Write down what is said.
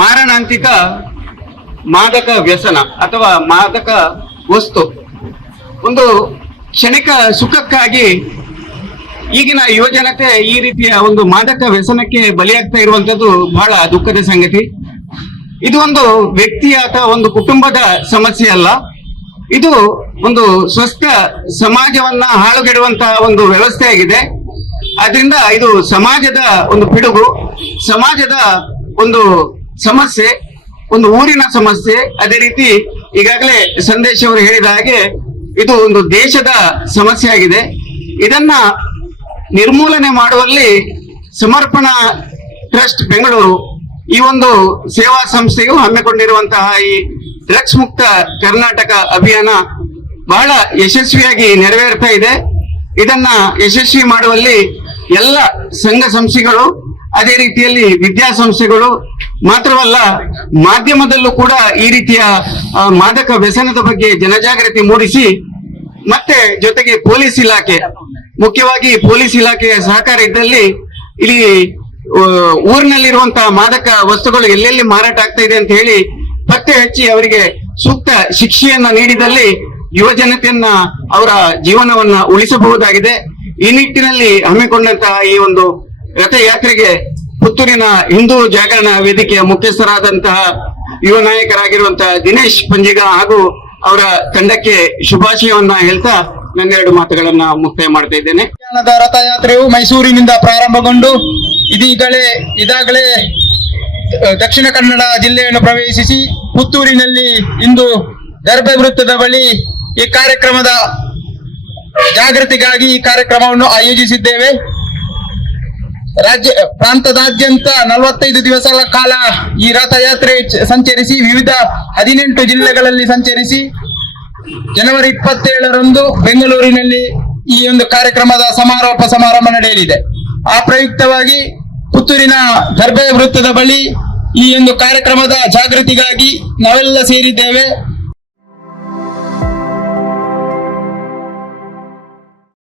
ಮಾರಣಾಂತಿಕ ಮಾದಕ ವ್ಯಸನ ಅಥವಾ ಮಾದಕ ವಸ್ತು. ಒಂದು ಕ್ಷಣಿಕ ಸುಖಕ್ಕಾಗಿ ಈಗಿನ ಯುವಜನತೆ ಈ ರೀತಿಯ ಒಂದು ಮಾದಕ ವ್ಯಸನಕ್ಕೆ ಬಲಿಯಾಗ್ತಾ ಇರುವಂತದ್ದು ಬಹಳ ದುಃಖದ ಸಂಗತಿ. ಇದು ಒಂದು ವ್ಯಕ್ತಿಯ ಅಥವಾ ಒಂದು ಕುಟುಂಬದ ಸಮಸ್ಯೆ ಅಲ್ಲ. ಇದು ಒಂದು ಸ್ವಸ್ಥ ಸಮಾಜವನ್ನ ಹಾಳುಗೆಡುವಂತಹ ಒಂದು ವ್ಯವಸ್ಥೆ ಆಗಿದೆ ಆದ್ರಿಂದ ಇದು ಸಮಾಜದ ಒಂದು ಪಿಡುಗು, ಸಮಾಜದ ಒಂದು ಸಮಸ್ಯೆ, ಒಂದು ಊರಿನ ಸಮಸ್ಯೆ. ಅದೇ ರೀತಿ ಈಗಾಗಲೇ ಸಂದೇಶ್ ಅವರು ಹೇಳಿದ ಹಾಗೆ ಇದು ಒಂದು ದೇಶದ ಸಮಸ್ಯೆ ಆಗಿದೆ ಇದನ್ನ ನಿರ್ಮೂಲನೆ ಮಾಡುವಲ್ಲಿ ಸಮರ್ಪಣಾ ಟ್ರಸ್ಟ್ ಬೆಂಗಳೂರು ಈ ಒಂದು ಸೇವಾ ಸಂಸ್ಥೆಯು ಹಮ್ಮಿಕೊಂಡಿರುವಂತಹ ಈ ಡ್ರಗ್ಸ್ ಮುಕ್ತ ಕರ್ನಾಟಕ ಅಭಿಯಾನ ಬಹಳ ಯಶಸ್ವಿಯಾಗಿ ನೆರವೇರ್ತಾ ಇದೆ. ಇದನ್ನ ಯಶಸ್ವಿ ಮಾಡುವಲ್ಲಿ ಎಲ್ಲ ಸಂಘ ಸಂಸ್ಥೆಗಳು, ಅದೇ ರೀತಿಯಲ್ಲಿ ವಿದ್ಯಾಸಂಸ್ಥೆಗಳು, ಮಾತ್ರವಲ್ಲ ಮಾಧ್ಯಮದಲ್ಲೂ ಕೂಡ ಈ ರೀತಿಯ ಮಾದಕ ವ್ಯಸನದ ಬಗ್ಗೆ ಜನಜಾಗೃತಿ ಮೂಡಿಸಿ, ಮತ್ತೆ ಜೊತೆಗೆ ಪೊಲೀಸ್ ಇಲಾಖೆ, ಮುಖ್ಯವಾಗಿ ಪೊಲೀಸ್ ಇಲಾಖೆಯ ಸಹಕಾರ ಇದ್ದಲ್ಲಿ ಇಲ್ಲಿ ಊರಿನಲ್ಲಿರುವಂತಹ ಮಾದಕ ವಸ್ತುಗಳು ಎಲ್ಲೆಲ್ಲಿ ಮಾರಾಟ ಆಗ್ತಾ ಇದೆ ಅಂತ ಹೇಳಿ ಪತ್ತೆ ಹಚ್ಚಿ ಅವರಿಗೆ ಸೂಕ್ತ ಶಿಕ್ಷೆಯನ್ನ ನೀಡಿದಲ್ಲಿ ಯುವ ಜನತೆಯನ್ನ ಅವರ ಜೀವನವನ್ನ ಉಳಿಸಬಹುದಾಗಿದೆ. ಈ ನಿಟ್ಟಿನಲ್ಲಿ ಹಮ್ಮಿಕೊಂಡಂತಹ ಈ ಒಂದು ರಥಯಾತ್ರೆಗೆ ಪುತ್ತೂರಿನ ಹಿಂದೂ ಜಾಗರಣ ವೇದಿಕೆಯ ಮುಖ್ಯಸ್ಥರಾದಂತಹ ಯುವ ನಾಯಕರಾಗಿರುವಂತಹ ದಿನೇಶ್ ಪಂಜಿಗ ಹಾಗೂ ಅವರ ತಂಡಕ್ಕೆ ಶುಭಾಶಯವನ್ನ ಹೇಳ್ತಾ ನನ್ನೆರಡು ಮಾತುಗಳನ್ನ ಮುಕ್ತಾಯ ಮಾಡ್ತಾ ಇದ್ದೇನೆ. ರಥಯಾತ್ರೆಯು ಮೈಸೂರಿನಿಂದ ಪ್ರಾರಂಭಗೊಂಡು ಇದೀಗಲೇ ಇದಾಗಲೇ ದಕ್ಷಿಣ ಕನ್ನಡ ಜಿಲ್ಲೆಯನ್ನು ಪ್ರವೇಶಿಸಿ ಪುತ್ತೂರಿನಲ್ಲಿ ಇಂದು ದರ್ಬೆ ವೃತ್ತದ ಬಳಿ ಈ ಕಾರ್ಯಕ್ರಮದ ಜಾಗೃತಿಗಾಗಿ ಈ ಕಾರ್ಯಕ್ರಮವನ್ನು ಆಯೋಜಿಸಿದ್ದೇವೆ. ರಾಜ್ಯ, ಪ್ರಾಂತದಾದ್ಯಂತ ನಲವತ್ತೈದು ದಿವಸಗಳ ಕಾಲ ಈ ರಥಯಾತ್ರೆ ಸಂಚರಿಸಿ ವಿವಿಧ ಹದಿನೆಂಟು ಜಿಲ್ಲೆಗಳಲ್ಲಿ ಸಂಚರಿಸಿ ಜನವರಿ ಇಪ್ಪತ್ತೇಳರಂದು ಬೆಂಗಳೂರಿನಲ್ಲಿ ಈ ಒಂದು ಕಾರ್ಯಕ್ರಮದ ಸಮಾರೋಪ ಸಮಾರಂಭ ನಡೆಯಲಿದೆ. ಆ ಪ್ರಯುಕ್ತವಾಗಿ ಪುತ್ತೂರಿನ ದರ್ಬೆ ವೃತ್ತದ ಬಳಿ ಈ ಒಂದು ಕಾರ್ಯಕ್ರಮದ ಜಾಗೃತಿಗಾಗಿ ನಾವೆಲ್ಲ ಸೇರಿದ್ದೇವೆ.